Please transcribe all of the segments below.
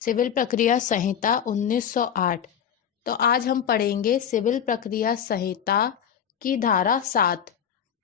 Civil प्रक्रिया संहिता 1908। तो आज हम पढ़ेंगे सिविल प्रक्रिया संहिता की धारा 7,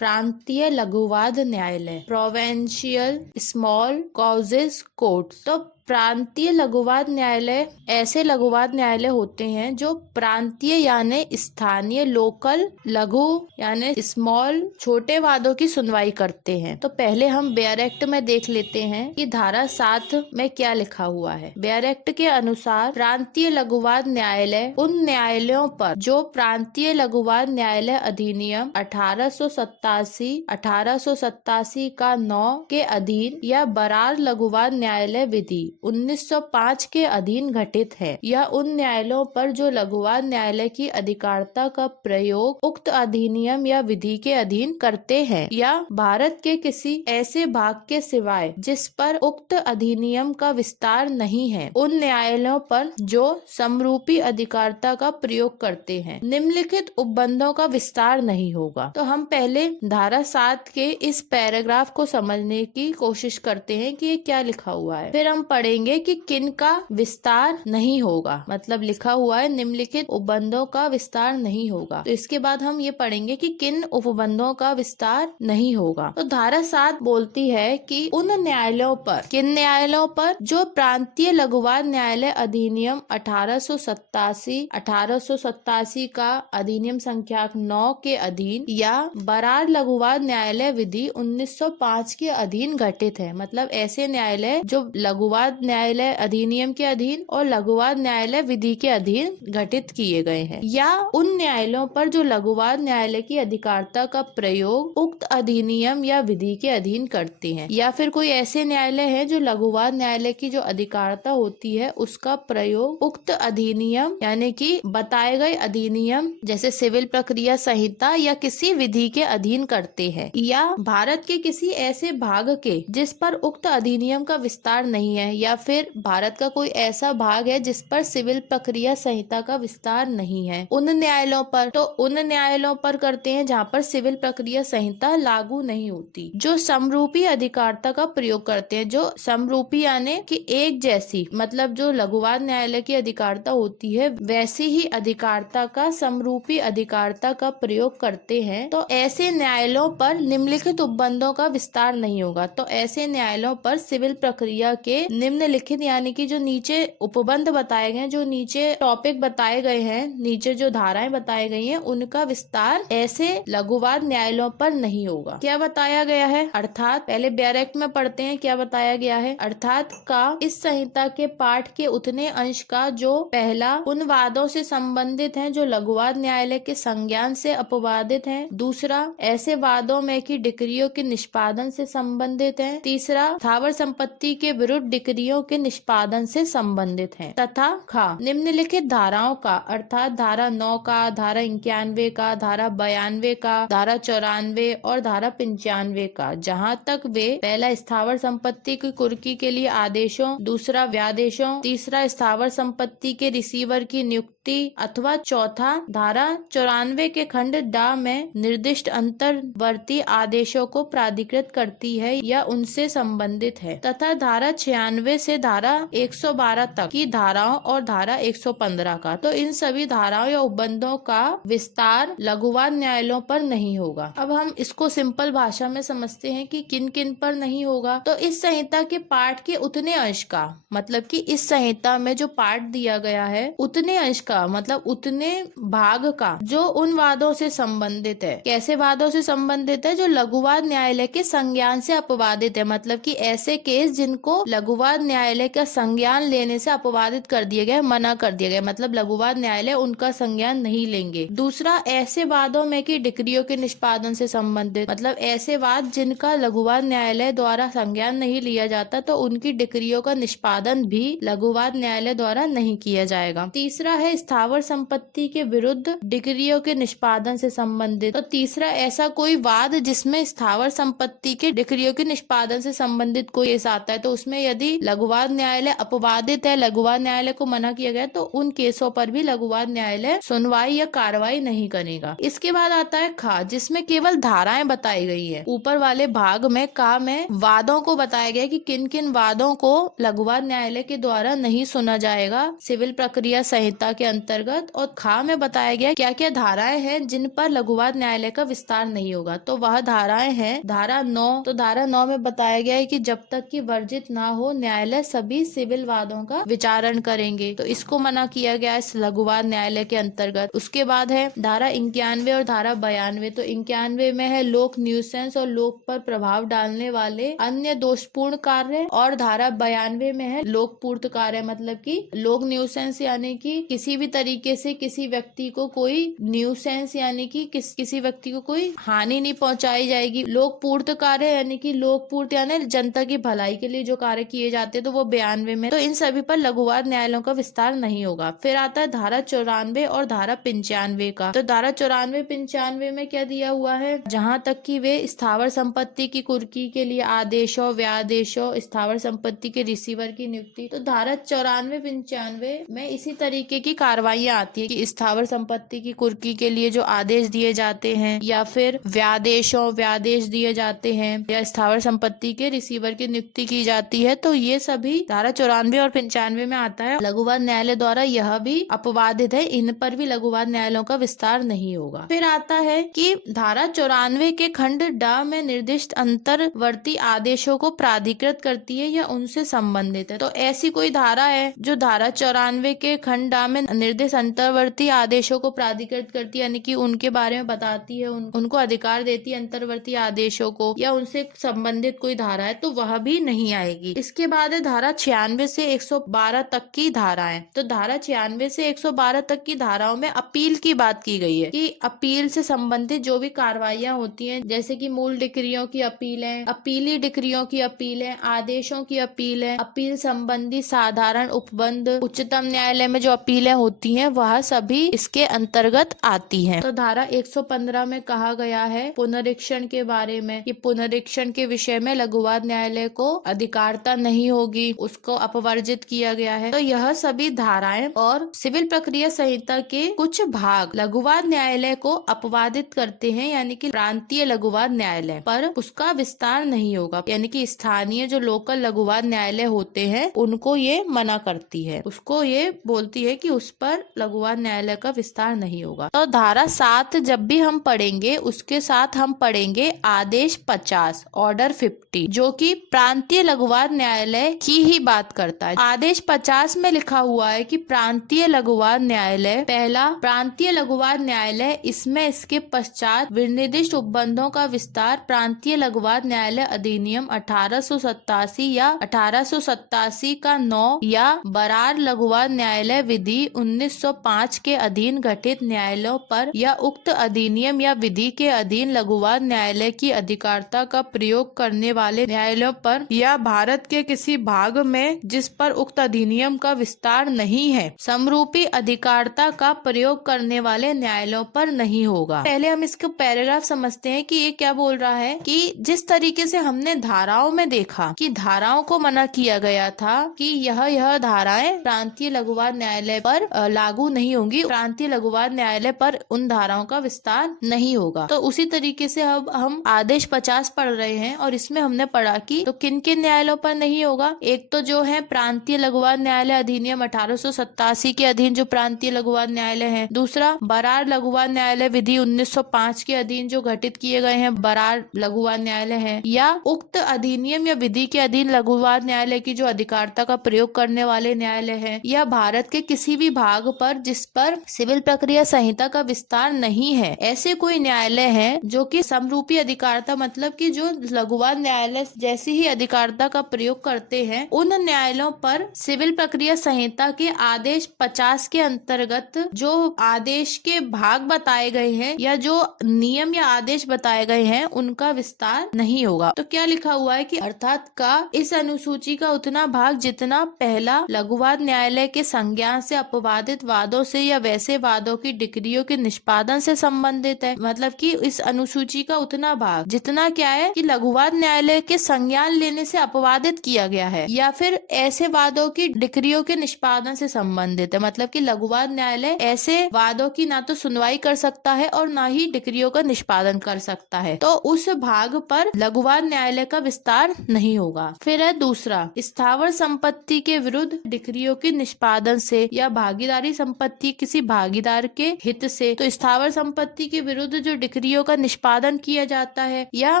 प्रांतीय लघुवाद न्यायालय, प्रोविंशियल स्मॉल कॉजेस कोर्ट। तो प्रांतीय लघुवाद न्यायालय ऐसे लघुवाद न्यायालय होते हैं जो प्रांतीय यानी स्थानीय, लोकल, लघु यानी स्मॉल, छोटे वादों की सुनवाई करते हैं। तो पहले हम बेयर एक्ट में देख लेते हैं कि धारा 7 में क्या लिखा हुआ है। बेयर एक्ट के अनुसार प्रांतीय लघुवाद न्यायालय उन न्यायालयों पर जो प्रांतीय लघुवाद न्यायालय अधिनियम 1887 का 9 के अधीन या बरार लघुवाद न्यायालय विधि 1905 के अधीन गठित है, या उन न्यायालयों पर जो लघुवाद न्यायालय की अधिकारिता का प्रयोग उक्त अधिनियम या विधि के अधीन करते हैं, या भारत के किसी ऐसे भाग के सिवाय जिस पर उक्त अधिनियम का विस्तार नहीं है, उन न्यायालयों पर जो समरूपी अधिकारिता का प्रयोग करते हैं, निम्नलिखित उपबंधों का विस्तार नहीं होगा। तो हम पहले धारा 7 के इस पैराग्राफ को समझने की कोशिश करते हैं कि ये क्या लिखा हुआ है। फिर हम पढ़ेंगे कि किन का विस्तार नहीं होगा, मतलब लिखा हुआ है निम्नलिखित उपबंधों का विस्तार नहीं होगा। तो इसके बाद हम ये पढ़ेंगे कि किन उपबंधों का विस्तार नहीं होगा। तो धारा 7 बोलती है कि उन न्यायालयों पर, किन न्यायालयों पर, जो प्रांतीय लघुवाद न्यायालय अधिनियम 1887 का अधिनियम संख्या 9 के अधीन या बरार लघुवाद न्यायालय विधि 1905 के अधीन गठित है। मतलब ऐसे न्यायालय जो लघुवाद न्यायालय अधिनियम के अधीन और लघुवाद न्यायालय विधि के अधीन गठित किए गए हैं, या उन न्यायालयों पर जो लघुवाद न्यायालय की अधिकारिता का प्रयोग उक्त अधिनियम या विधि के अधीन करते हैं, या फिर कोई ऐसे न्यायालय है जो लघुवाद न्यायालय की जो अधिकारिता होती है उसका प्रयोग उक्त अधिनियम यानी कि बताए गए अधिनियम जैसे सिविल प्रक्रिया संहिता या किसी विधि के अधीन करते हैं, या भारत के किसी ऐसे भाग के जिस पर उक्त अधिनियम का विस्तार नहीं है, या फिर भारत का कोई ऐसा भाग है जिस पर सिविल प्रक्रिया संहिता का विस्तार नहीं है, उन न्यायालयों पर। तो उन न्यायालयों पर करते हैं जहाँ पर सिविल प्रक्रिया संहिता लागू नहीं होती, जो समरूपी अधिकारिता का प्रयोग करते हैं। जो समरूपी यानी कि एक जैसी, मतलब जो लघुवाद न्यायालय की अधिकारिता होती है वैसी ही अधिकारिता का समरूपी अधिकारिता का प्रयोग करते हैं, तो ऐसे न्यायालयों पर निम्नलिखित उपबंधों का विस्तार नहीं होगा। तो ऐसे न्यायालयों पर सिविल प्रक्रिया के निम्नलिखित यानी कि जो नीचे उपबंध बताए गए हैं, जो नीचे टॉपिक बताए गए हैं, नीचे जो धाराएं बताई गई हैं, उनका विस्तार ऐसे लघुवाद न्यायालयों पर नहीं होगा। क्या बताया गया है? अर्थात पहले बेयर एक्ट में पढ़ते हैं क्या बताया गया है। अर्थात का इस संहिता के पाठ के उतने अंश का जो पहला उन वादों से संबंधित हैं जो लघुवाद न्यायालय के संज्ञान से अपवादित हैं, दूसरा ऐसे वादों में कि डिक्रियों के निष्पादन से संबंधित हैं, तीसरा स्थावर संपत्ति के विरुद्ध डिक्रियों के निष्पादन से संबंधित हैं, तथा खा निम्नलिखित धाराओं का, अर्थात धारा 9 का, धारा 91 का, धारा 92 का, धारा 94 और धारा 95 का, जहाँ तक वे पहला स्थावर संपत्ति की कुर्की के लिए आदेशों, दूसरा व्यादेशों, तीसरा स्थावर संपत्ति के रिसीवर की नियुक्ति, अथवा चौथा धारा 94 के खंड डा में निर्दिष्ट अंतर्वर्ती आदेशों को प्राधिकृत करती है या उनसे संबंधित है, तथा धारा 96 से धारा 112 तक की धाराओं और धारा 115 का। तो इन सभी धाराओं या उपबंधों का विस्तार लघुवाद न्यायालयों पर नहीं होगा। अब हम इसको सिंपल भाषा में समझते हैं कि किन किन पर नहीं होगा। तो इस संहिता के पाठ के उतने अंश का, मतलब कि इस संहिता में जो पाठ दिया गया है उतने अंश का, मतलब उतने भाग का जो उन वादों से संबंधित है। कैसे वादों से संबंधित है? जो लघुवाद न्यायालय के संज्ञान से अपवादित है, मतलब कि ऐसे केस जिनको लघुवाद न्यायालय का संज्ञान लेने से अपवादित कर दिया गया, मना कर दिया गया, मतलब लघुवाद न्यायालय उनका संज्ञान नहीं लेंगे। दूसरा ऐसे वादों में कि डिक्रियों के निष्पादन से संबंधित, मतलब ऐसे वाद जिनका लघुवाद न्यायालय द्वारा संज्ञान नहीं लिया जाता, तो उनकी डिक्रियों का निष्पादन भी लघुवाद न्यायालय द्वारा नहीं किया जाएगा। तीसरा है स्थावर संपत्ति के विरुद्ध डिक्रियों के निष्पादन से संबंधित। तो तीसरा ऐसा कोई वाद जिसमें स्थावर संपत्ति के डिक्रियों के निष्पादन से संबंधित कोई केस आता है, तो उसमें यदि लघुवाद न्यायालय अपवादित है, लघुवाद न्यायालय को मना किया गया, तो उन केसों पर भी लघुवाद न्यायालय सुनवाई या कार्रवाई नहीं करेगा। इसके बाद आता है खा, जिसमें केवल धाराएं बताई गई है। ऊपर वाले भाग में का में वादों को बताया गया कि किन किन वादों को लघुवाद न्यायालय के द्वारा नहीं सुना जाएगा सिविल प्रक्रिया संहिता के अंतर्गत, और खा में बताया गया क्या क्या धाराएं हैं जिन पर लघुवाद न्यायालय का विस्तार नहीं होगा। तो वह धाराएं हैं धारा 9। तो धारा 9 में बताया गया है कि जब तक कि वर्जित ना हो न्यायालय सभी सिविल वादों का विचारण करेंगे, तो इसको मना किया गया है इस लघुवाद न्यायालय के अंतर्गत। उसके बाद है धारा 91 और धारा 92। तो 91 में है लोक न्यूसेंस और लोक पर प्रभाव डालने वाले अन्य दोषपूर्ण कार्य, और धारा 92 में है लोकपूर्त कार्य, मतलब कि लोक न्यूसेंस यानी कि किसी भी तरीके से किसी व्यक्ति को कोई न्यूसेंस यानी कि किसी व्यक्ति को कोई हानि नहीं पहुंचाई जाएगी। लोकपूर्त कार्य यानी कि लोकपूर्त यानी जनता की भलाई के लिए जो कार्य किए जाते हैं, तो वो 92 में। तो इन सभी पर लघुवाद न्यायालयों का विस्तार नहीं होगा। फिर आता है धारा 94 और धारा 95 का। तो धारा 94-95 में क्या दिया हुआ है, जहाँ तक कि वे स्थावर संपत्ति की कुर्की के लिए आदेशों व्यादेशों स्थावर संपत्ति के रिसीवर की नियुक्ति। तो धारा 94-95 में इसी तरीके की कार्रवाइयां आती है कि स्थावर संपत्ति की कुर्की के लिए जो आदेश दिए जाते हैं या फिर व्यादेश दिए जाते हैं या स्थावर संपत्ति के रिसीवर की नियुक्ति की जाती है, तो ये सभी धारा 94 और 95 में आता है। लघुवाद न्यायालय द्वारा यह भी अपवादित है, इन पर भी लघुवाद न्यायालयों का विस्तार नहीं होगा। फिर आता है कि धारा 94 के खंड ड में निर्दिष्ट अंतर्वर्ती आदेशों को प्राधिकृत करती है या उनसे संबंधित है। तो ऐसी कोई धारा है जो धारा 94 के खंड ड में निर्दिष्ट अंतर्वर्ती आदेशों को प्राधिकृत करती है, यानी कि उनके बारे में बताती है, उनको अधिकार देती है अंतर्वर्ती आदेशों को, या उनसे संबंधित कोई धारा है, तो वह भी नहीं आएगी। इसके बाद है धारा 96 से 112 तक की धाराएं। तो धारा 96 से 112 तक की धाराओं में अपील की बात की गई है कि अपील से संबंधित जो भी कार्रवाइयां होती हैं, जैसे कि मूल डिक्रियों की अपीलें, अपीली डिक्रियों की अपीलें, आदेशों की अपीलें, अपील संबंधी साधारण उपबंध, उच्चतम न्यायालय में जो अपीलें होती हैं वह सभी इसके अंतर्गत आती हैं। तो धारा 115 में कहा गया है पुनरीक्षण के बारे में कि पुनरीक्षण के विषय में लघुवाद न्यायालय को अधिकारता नहीं होगी, उसको अपवर्जित किया गया है। तो यह सभी धाराएं और सिविल प्रक्रिया संहिता के कुछ भाग लघुवाद न्यायालय को अपवादित करते हैं, यानी कि प्रांतीय लघुवाद न्यायालय पर उसका विस्तार नहीं होगा, यानी कि स्थानीय जो लोकल लघुवाद न्यायालय होते हैं उनको ये मना करती है, उसको ये बोलती है कि उस पर लघुवाद न्यायालय का विस्तार नहीं होगा। तो धारा 7 जब भी हम पढ़ेंगे उसके साथ हम पढ़ेंगे आदेश 50 ऑर्डर 50, जो कि प्रांतीय लघुवाद न्यायालय की ही बात करता है। आदेश 50 में लिखा हुआ है कि प्रांतीय लघुवाद न्यायालय, पहला प्रांतीय लघुवाद न्यायालय, इसमें इसके पश्चात विनिर्दिष्ट उपबंधों का विस्तार प्रांतीय लघुवाद न्यायालय अधिनियम 1887 या 1887 का 9 या बरार लघुवाद न्यायालय विधि 1905 के अधीन गठित न्यायालयों पर या उक्त अधिनियम या विधि के अधीन लघुवाद न्यायालय की अधिकारता का प्रयोग करने वाले न्यायालयों पर या भारत के किसी भाग में जिस पर उक्त अधिनियम का विस्तार नहीं है समरूपी अधिकारता का प्रयोग करने वाले न्यायालयों पर नहीं होगा। पहले हम इसको पैराग्राफ समझते हैं कि ये क्या बोल रहा है कि जिस तरीके से हमने धाराओं में देखा कि धाराओं को मना किया गया था कि यह धाराएं प्रांतीय लघुवाद न्यायालय पर लागू नहीं होंगी, प्रांतीय लघुवाद न्यायालय पर उन धाराओं का विस्तार नहीं होगा। तो उसी तरीके से अब हम आदेश 50 पढ़ रहे हैं और इसमें हमने पढ़ा कि तो किन किन न्यायालयों पर नहीं होगा। एक तो जो है प्रांतीय लघुवाद न्यायालय अधिनियम 1887 के अधीन जो प्रांतीय लघुवाद न्यायालय है, दूसरा बरार लघुवाद न्यायालय विधि 1905 के अधीन जो गठित किए गए हैं बरार लघुवाद न्यायालय है, या उक्त अधिनियम या विधि के अधीन लघुवाद न्यायालय की जो अधिकारता का प्रयोग करने वाले न्यायालय है, या भारत के किसी भी भाग पर जिस पर सिविल प्रक्रिया संहिता का विस्तार नहीं है, ऐसे कोई न्यायालय है जो कि समरूपी अधिकारता मतलब कि जो लघुवाद न्यायालय जैसी ही अधिकारता का प्रयोग करते हैं, उन न्यायालयों पर सिविल प्रक्रिया संहिता के आदेश 50 के अंतर्गत जो आदेश के भाग बताए गए हैं या जो नियम या आदेश बताए गए हैं उनका विस्तार नहीं होगा। तो क्या लिखा हुआ है कि अर्थात का इस अनुसूची का उतना भाग जितना पहला लघुवाद न्यायालय के संज्ञान से अपवादित वादों से या वैसे वादों की डिक्रियों के निष्पादन से संबंधित है। मतलब कि इस अनुसूची का उतना भाग जितना क्या है कि लघुवाद न्यायालय के संज्ञान लेने से अपवादित किया गया गया है, या फिर ऐसे वादों की डिक्रियों के निष्पादन से संबंधित है। मतलब कि लघुवाद न्यायालय ऐसे वादों की ना तो सुनवाई कर सकता है और ना ही डिक्रियों का निष्पादन कर सकता है, तो उस भाग पर लघुवाद न्यायालय का विस्तार नहीं होगा। फिर है दूसरा, स्थावर संपत्ति के विरुद्ध डिक्रियों के निष्पादन से या भागीदारी संपत्ति किसी भागीदार के हित से। तो स्थावर संपत्ति के विरुद्ध जो डिक्रियों का निष्पादन किया जाता है, या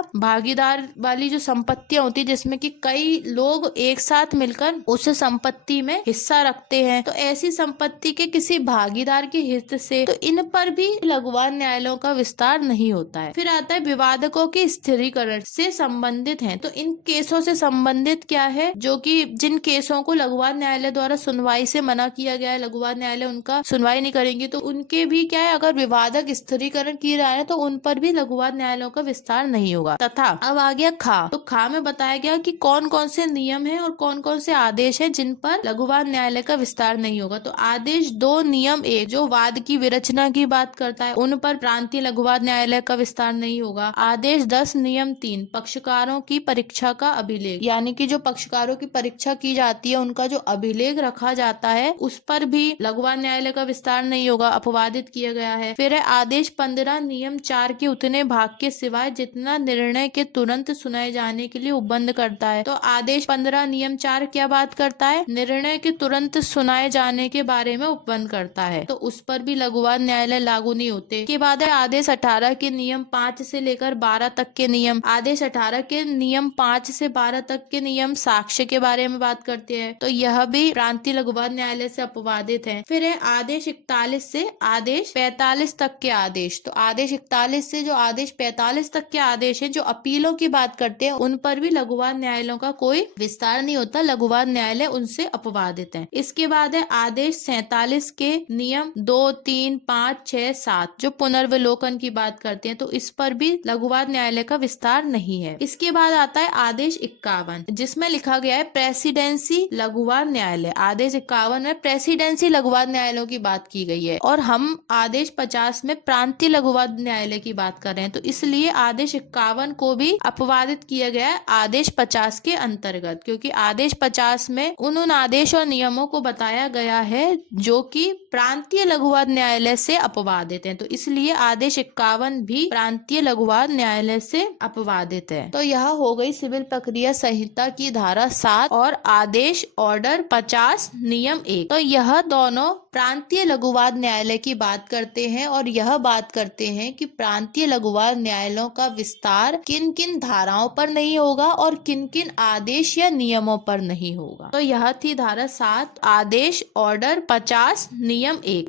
भागीदार वाली जो संपत्तियां होती है जिसमें कि कई लोग एक साथ मिलकर उस संपत्ति में हिस्सा रखते हैं, तो ऐसी संपत्ति के किसी भागीदार के हित से, तो इन पर भी लघुवाद न्यायालयों का विस्तार नहीं होता है। फिर आता है विवादकों के स्थिरीकरण से संबंधित है। तो इन केसों से संबंधित क्या है, जो कि जिन केसों को लघुवाद न्यायालय द्वारा सुनवाई से मना किया गया है, लघुवाद न्यायालय उनका सुनवाई नहीं करेंगे, तो उनके भी क्या है, अगर विवादक स्थिरीकरण किए रहा है तो उन पर भी लघुवाद न्यायालयों का विस्तार नहीं होगा। तथा अब आ गया खा। तो खा में बताया गया कि कौन कौन से नियम है और कौन कौन से आदेश है जिन पर लघुवाद न्यायालय का विस्तार नहीं होगा। तो आदेश 2 नियम 1 जो वाद की विरचना की बात करता है, उन पर प्रांतीय लघुवाद न्यायालय का विस्तार नहीं होगा। आदेश 10 नियम 3 पक्षकारों की परीक्षा का अभिलेख, यानी कि जो पक्षकारों की परीक्षा की जाती है उनका जो अभिलेख रखा जाता है, उस पर भी लघुवाद न्यायालय का विस्तार नहीं होगा, अपवादित किया गया है। फिर है आदेश 15 नियम 4 के उतने भाग के सिवाय जितना निर्णय के तुरंत सुनाए जाने के लिए उपबंध करता है। तो आदेश 15 नियम 4 क्या बात करता है, निर्णय के तुरंत सुनाए जाने के बारे में उपबंध करता है, तो उस पर भी लघुवाद न्यायालय लागू नहीं होते। के बाद है आदेश 18 के नियम 5 से लेकर 12 तक के नियम। आदेश 18 के नियम 5 से 12 तक के नियम साक्ष्य के बारे में बात करते हैं, तो यह भी प्रांतीय लघुवाद न्यायालय से अपवादित है। फिर है आदेश 41 से आदेश 45 तक के आदेश। तो आदेश 41 से जो आदेश 45 तक के आदेश है जो अपीलों की बात करते हैं, उन पर भी लघुवाद न्यायालयों का कोई विस्तार नहीं होता, लघुवाद न्यायालय उनसे अपवादित है। इसके बाद है आदेश 47 के नियम 2, 3, 5, 6, 7 जो पुनर्विलोकन की बात करते हैं, तो इस पर भी लघुवाद न्यायालय का विस्तार नहीं है। इसके बाद आता है आदेश 51 जिसमें लिखा गया है प्रेसिडेंसी लघुवाद न्यायालय। आदेश 51 में प्रेसिडेंसी लघुवाद न्यायालयों की बात की गई है, और हम आदेश 50 में प्रांतीय लघुवाद न्यायालय की बात कर रहे हैं, तो इसलिए आदेश 51 को भी अपवादित किया गया है आदेश 50 के अंतर्गत, क्योंकि आदेश 50 में उन आदेश और नियमों को बताया गया है जो कि प्रांतीय लघुवाद न्यायालय से अपवादित हैं, तो इसलिए आदेश 51 भी प्रांतीय लघुवाद न्यायालय से अपवादित है। तो यह हो गई सिविल प्रक्रिया संहिता की धारा 7 और आदेश ऑर्डर 50 नियम 1। तो यह दोनों प्रांतीय लघुवाद न्यायालय की बात करते हैं और यह बात करते हैं कि प्रांतीय लघुवाद न्यायालयों का विस्तार किन किन धाराओं पर नहीं होगा और किन किन आदेश या नियमों पर नहीं होगा। तो यह थी धारा 7 आदेश ऑर्डर 50 नियम 1।